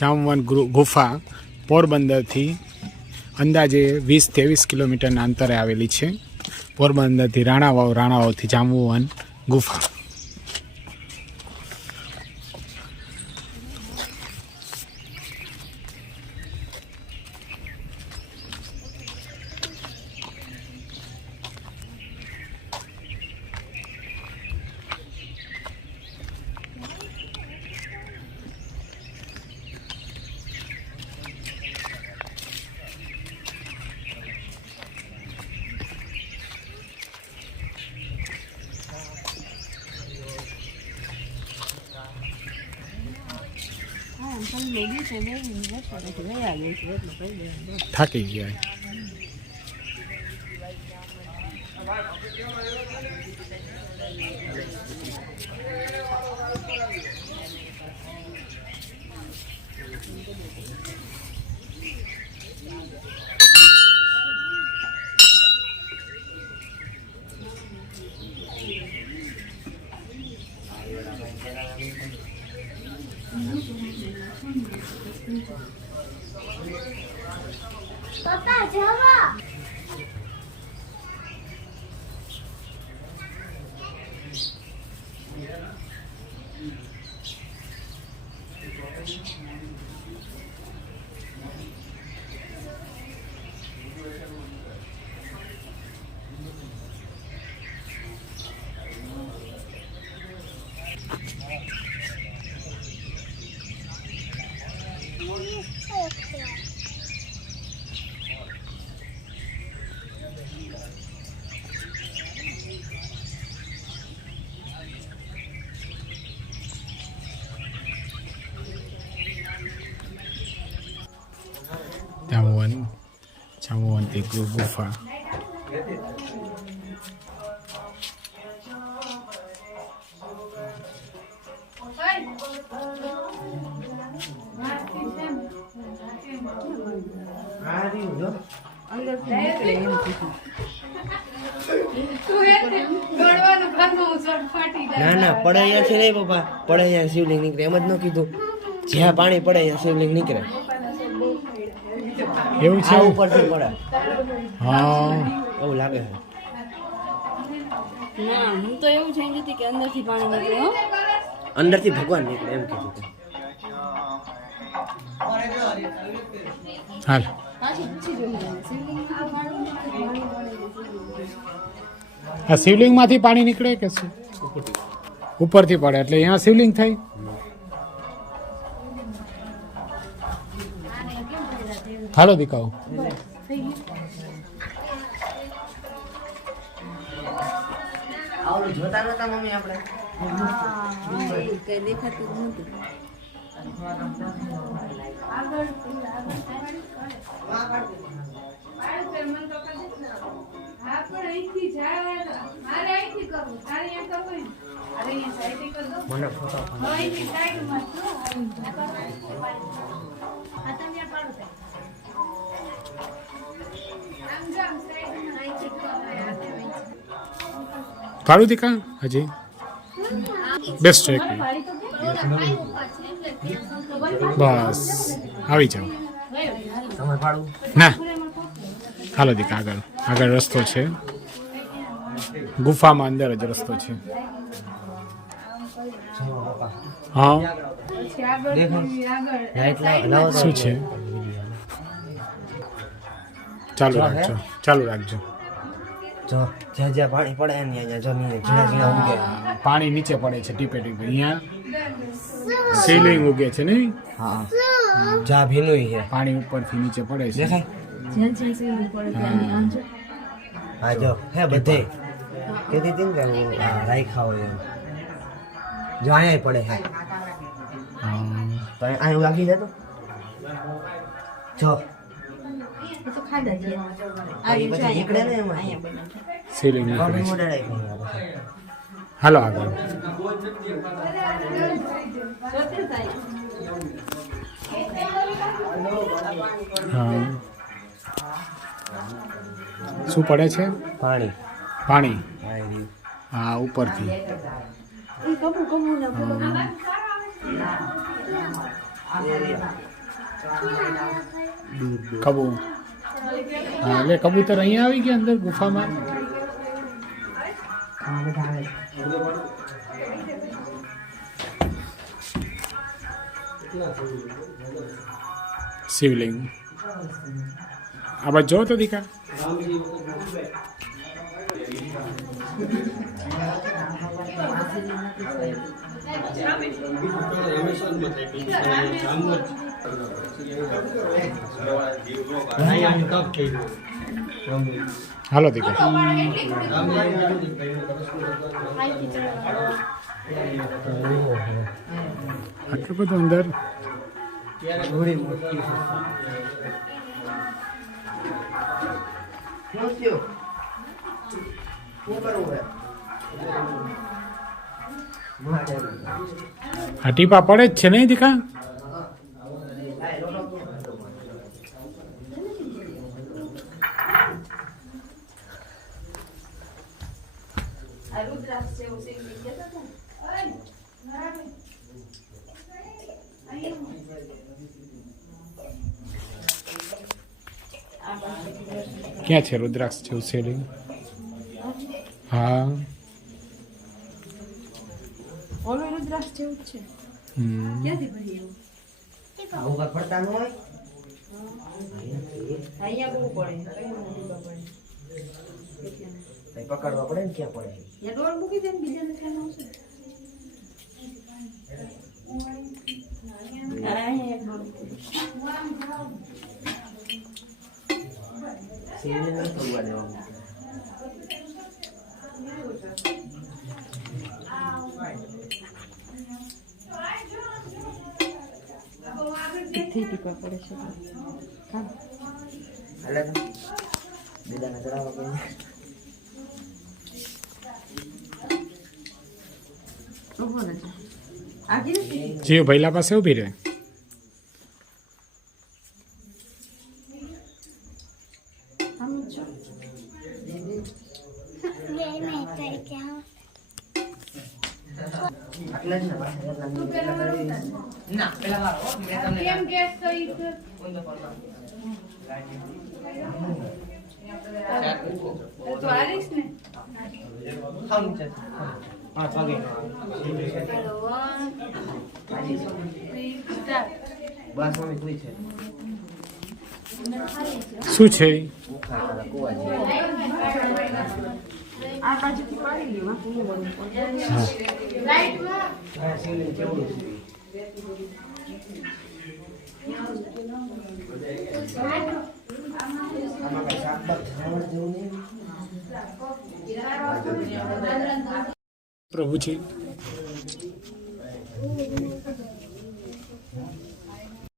જામવન ગુફા પોરબંદરથી અંદાજે 20-23 કિલોમીટરના અંતરે આવેલી છે. પોરબંદરથી રાણાવાવથી જામવન ગુફા. થાકી ગયા. પપ્પા જવા જામવનથી ગુફા. ના ના પડાયા છે નહીં પપ્પા, પડાયા શિવલિંગ નીકળે એમ જ ન કીધું. જ્યાં પાણી પડે ત્યાં શિવલિંગ નીકળે. એવું છે? આ ઉપરથી પડે. હા એવું લાગે છે. ના હું તો એવું છે નથી કે અંદરથી પાણી નીકળે. અંદરથી ભગવાન નીકળે એમ કીધું. હાલ આ શિવલિંગમાંથી પાણી નીકળે કે શું? ઉપરથી પડે એટલે અહીંયા શિવલિંગ થાય. હાલો દીકાઓ. આવલું જોતા નતા મમ્મી આપણે. કઈ દેખાતું જ નતું. મને ફોટો કાળું દીકા હજી બેસ્ટ એક બસ આવી જાઓ. તમે પાડું ના હાલો દીકા આગળ આગળ રસ્તો છે. ગુફામાં અંદર જ રસ્તો છે. હા શું છે? ચાલુ રાખજો ચાલુ રાખજો. જો જ્યાં જ્યાં પાણી પડે ને ત્યાં જમીન ઝીણા ઝીણા ઉગે. પાણી નીચે પડે છે ટીપે ટીપે. અહીંયા શિવલિંગ ઉગે છે ને. હા જા ભીનું છે. પાણી ઉપરથી નીચે પડે છે. દેખાય? જ્યાં જ્યાં સીવું પડે ત્યાંની આંજો. હા જો હે બધે કીધી હતી ને કે હું રાખ્યા હોય એમ. જો અહીંયા પડે છે તો અહીંયા લાગી જતો. જો તો ખાધા છે. પછી નીકળે ને એમાં શિવલિંગ નીકળે પાણી છે. મોઢાડે. હાલો આગળ. હા શું પડે છે? પાણી પાણી. હા ઉપરથી. કબૂ હા એટલે કબૂતર અહીંયા આવી ગયા અંદર ગુફામાં શિવલિંગ આ બાજુ જો તો દીકા હાલો દીકા આટલું બધું અંદર આ ટીપા પડે જ છે નહીં દીકા ક્યાં છે રુદ્રાક્ષ જેવું શિવલિંગ હા ઓલો રુદ્રાક્ષ જેવું જ છે ક્યાંથી ભરી એવું આવું કાંઈ પડતા ન હોય અહીંયા બહુ પડે કઈ પકડવા પડે ને ક્યાં પડે યા ડોર મૂકી દે ને બીજા નથી આવશે અરે અહીંયા એક ડોર શિવલિંગ નહીં થવા દેવાનું થી ટીપા પડે છે હાલે તો બીજાને ચડાવવા કઈ ઉભો રહેજો આજી નથી જીવ ભૈલા પાસે ઊભી રહે આમ છો એટલે જ ને ના પેલા મારો મેં તમને કેમ ગેસ થઈ છે તો આરીશ ને ખાવ છે હા પગે બસ મમ્મી કોઈ છે શું છે આ બાજુથી પાડી લેવા હા શિવલિંગ કેવડું છે આમાં કઈ શાકભાગ ઝાવણ જેવું નહીં પ્રભુજી